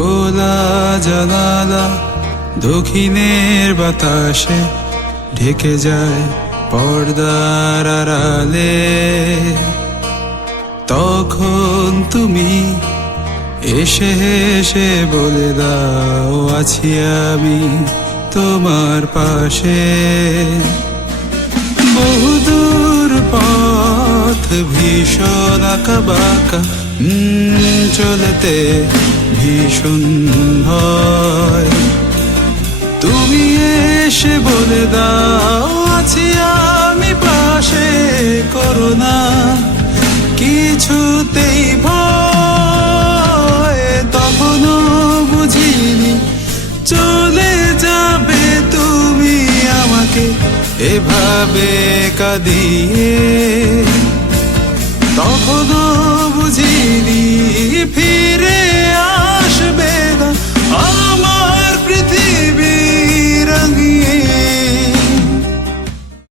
খোলা জানালা দক্ষিণের বাতাসে ঢেকে যায় পর্দার আড়ালে। তখন তুমি এসে এসে বলে দাও, আছি আমি তোমার পাশে। বহুদূর পথ ভীষণ আঁকা বাঁকা, চলতে ভীষণ ভয়। তুমি এসে বলে দাও, আছি আমি পাশে, করোনা কিছুতেই ভয়। তখনও বুঝিনি চলে যাবে তুমি আমাকে এভাবে কাঁদিয়ে। তখনও